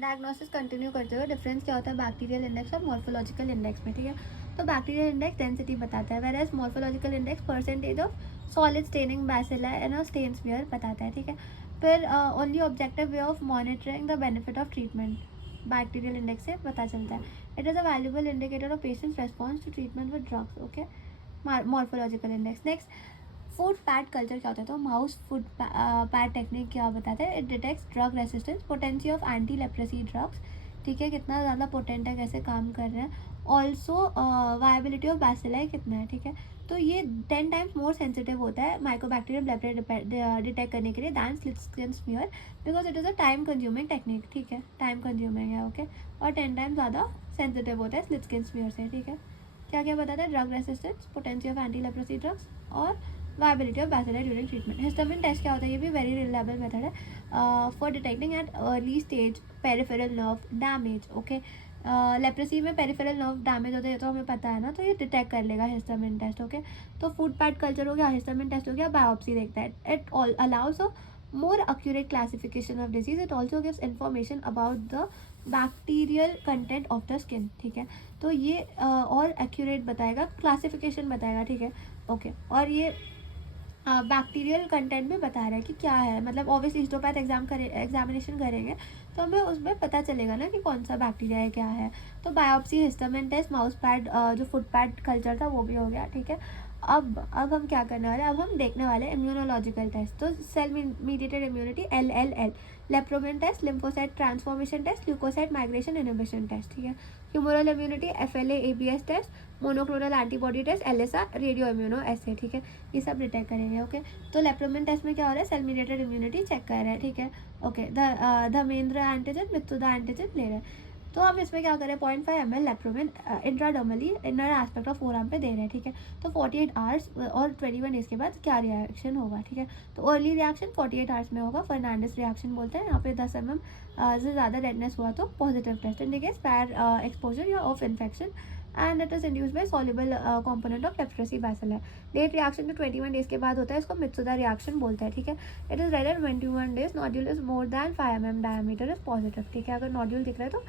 Diagnosis continue करते हुए difference क्या होता है बैक्टीरियल इंडेक्स और मॉर्फोलॉजिकल इंडेक्स में, ठीक है। तो बैक्टीरियल इंडेक्स डेंसिटी बताता है, whereas morphological index percentage of solid staining bacilli and stain smear बताता है, ठीक है। फिर only objective way of monitoring the benefit of treatment bacterial index से पता चलता है। It is a valuable indicator of patients response to treatment with drugs, okay. Morphological index. Next, foot pad culture क्या होता है, तो माउस फूड पैट टेक्निक क्या बताता है, it detects drug resistance, potency of anti leprosy drugs, ठीक है, कितना ज़्यादा पोटेंट है, कैसे काम कर रहे हैं। ऑल्सो वायबिलिटी ऑफ बैसिलाई कितना है, ठीक है। तो ये 10 टाइम्स मोर सेंसिटिव होता है माइकोबैक्टीरियम लेप्रे डिटेक्ट करने के लिए than slit skin smear, because it is a time consuming technique, ठीक है, टाइम कंज्यूमिंग है, ओके। और 10 टाइम्स ज़्यादा सेंसिटिव होता है स्लिट स्किन स्मीयर से, ठीक है। क्या क्या बताता है, drug resistance, potency of anti leprosy drugs और viability of bacilli during treatment. Histamine test क्या होता है, ये भी वेरी रिलायबल मेथड है for detecting at early stage peripheral nerve damage, okay. Leprosy में पेरिफेरल नर्व डैमेज होता है तो हमें पता है ना, तो ये डिटेक्ट कर लेगा हिस्टामिन टेस्ट, ओके। तो फूड पैट कल्चर हो गया, हिस्टामिन टेस्ट हो गया, बायोप्सी देखता है। It all allows a more accurate classification of disease. It also gives information about the bacterial content of the skin, ठीक है। तो ये और accurate बताएगा, classification बताएगा, ठीक है, ओके। और ये बैक्टीरियल कंटेंट में बता रहा है कि क्या है, मतलब ऑब्वियसली हिस्टोपैथ एग्जामिनेशन करेंगे तो हमें उसमें पता चलेगा ना कि कौन सा बैक्टीरिया है, क्या है। तो biopsy, histamine test, mouse pad, जो फुट पैड कल्चर था वो भी हो गया, ठीक है। अब हम क्या करने वाले हैं, अब हम देखने वाले हैं इम्यूनोलॉजिकल टेस्ट। तो cell mediated immunity LLL, lepromin test, lymphocyte transformation test, leukocyte migration inhibition test, ठीक है। Humoral immunity FLA ABS test, monoclonal antibody test LSR, radioimmunoassay, ठीक है। ये सब डिटेक्ट करेंगे, ओके। तो लेप्रोमेन टेस्ट में क्या हो रहा है, सेल मीडिएटेड इम्यूनिटी चेक कर रहे हैं, ठीक है, ओके। धर्मेंद्र एंटीजन, मित्सुदा एंटीजन ले रहे हैं। तो हम इसमें क्या करें, 0.5 ml lepromin intradermally inner aspect of forearm पे दे रहे हैं, ठीक है। तो 48 आवर्स और 21 डेज के बाद क्या रिएक्शन होगा, ठीक है। तो अर्ली रिएक्शन 48 आवर्स में होगा, फर्नांडिस रिएक्शन बोलते हैं। यहाँ पे 10 mm से ज़्यादा रेडनेस हुआ तो positive test indicates prior exposure या of infection and it is induced by soluble component of leprosy bacilli. Late reaction तो 21 डेज के बाद होता है, इसको मित्सुदा रिएक्शन बोलते हैं, ठीक है। It is read at 21 days, nodule is more than 5 mm diameter is positive, ठीक है। अगर नॉड्यूल दिख रहा है तो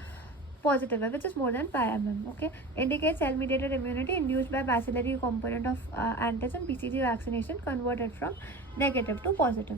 positive है, which is more than 5 mm, okay. Indicates cell mediated immunity induced by bacillary component of antigen BCG vaccination converted from negative to positive.